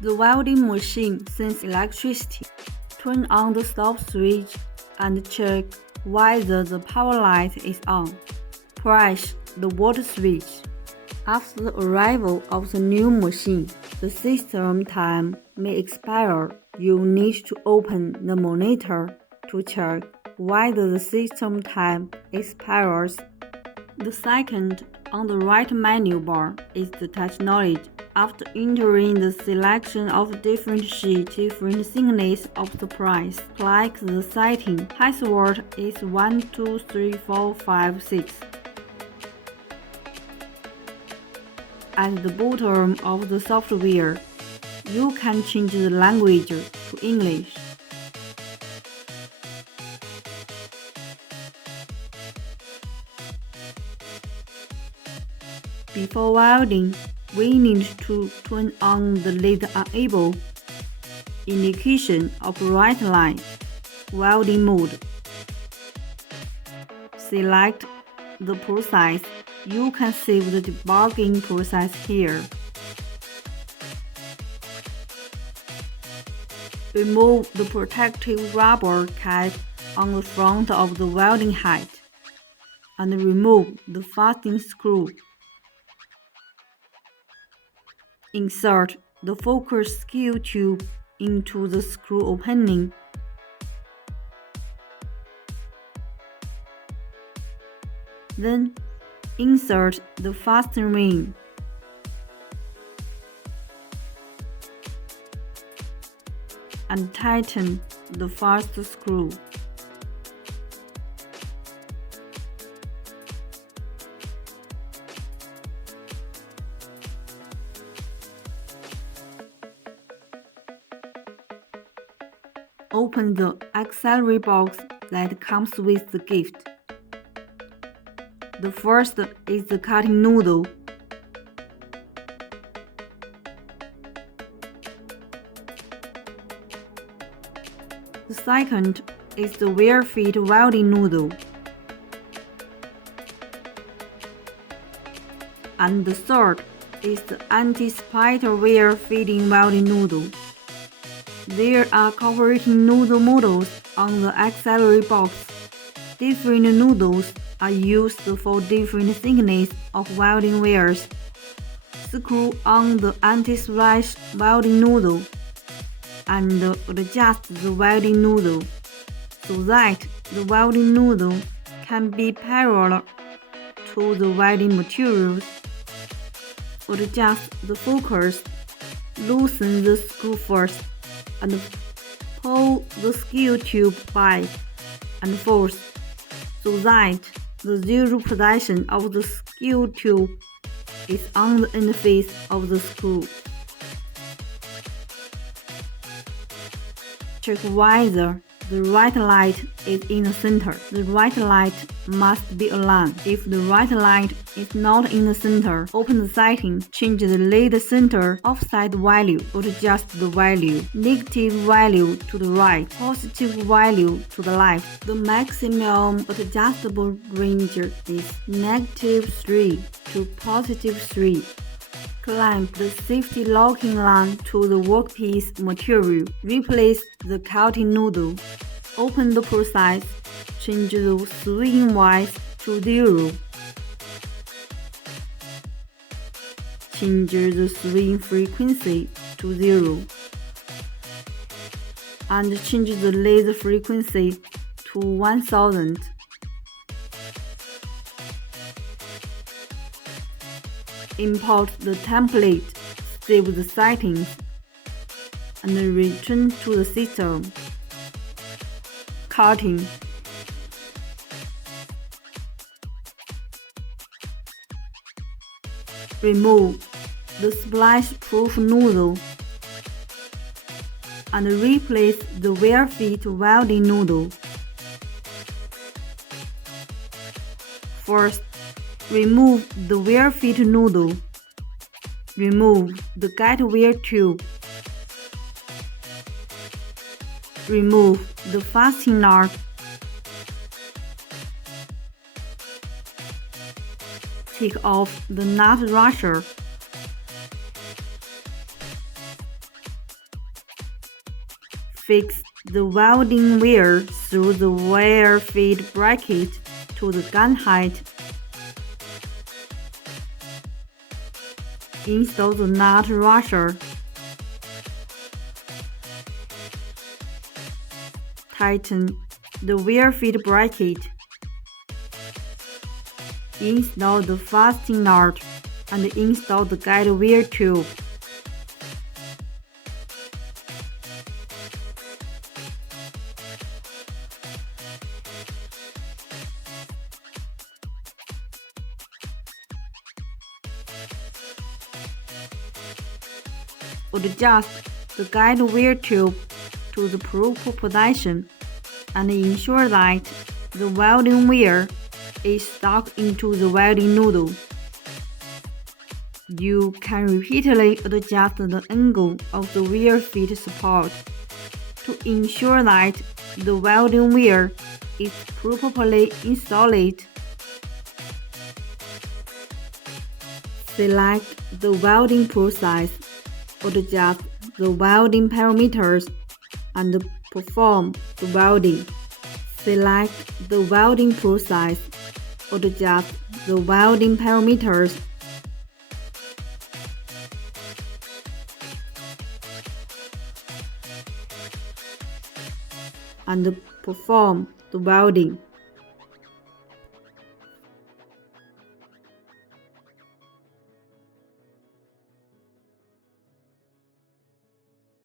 The welding machine sends electricity. Turn on the stop switch and check whether the power light is on. Press the water switch. After the arrival of the new machine, the system time may expire. You need to open the monitor to check whether the system time expires. The second on the right menu bar is the technology. After entering the selection of different sheets, different thickness of the price, click the setting. Password is 123456. At the bottom of the software, you can change the language to English. Before welding, we need to turn on the lead enable indication of bright light, welding mode. Select the process. You can save the debugging process here. Remove the protective rubber cap on the front of the welding head and remove the fastening screw. Insert the focus screw tube into the screw opening. Then, insert the fastening ring. And tighten the first screw. Open the accessory box that comes with the gift. The first is the cutting noodle. The second is the wear fit welding noodle. And the third is the anti-spider wear fitting welding noodle. There are cooperating noodle models on the accessory box. Different noodles are used for different thickness of welding wires. Screw on the anti-splash welding noodle and adjust the welding noodle so that the welding noodle can be parallel to the welding materials. Adjust the focus. Loosen the screw first and pull the screw tube back and forth so that the zero position of the screw tube is on the interface of the screw. Check whether the right light is in the center. The right light must be aligned. If the right light is not in the center, open the setting, change the lead center offset value, adjust the value. Negative value to the right, positive value to the left. The maximum adjustable range is -3 to +3. Clamp the safety locking line to the workpiece material. Replace the cutting noodle. Open the process. Change the swing width to 0. Change the swing frequency to 0. And change the laser frequency to 1000. Import the template, save the settings, and return to the system. Cutting. Remove the splash-proof noodle and replace the wear-fit welding noodle. First, remove the wear-fit noodle. Remove the guide wear tube. Remove the fastening nut. Take off the nut washer. Fix the welding wire through the wire feed bracket to the gun height. Install the nut washer. Tighten the wire feed bracket. Install the fastening nut and install the guide wire tube. Adjust the guide wire tube to the proper position and ensure that the welding wire is stuck into the welding noodle. You can repeatedly adjust the angle of the wire feed support to ensure that the welding wire is properly installed. Select the welding process, adjust the welding parameters, and perform the welding. Select the welding process, adjust the welding parameters, and perform the welding.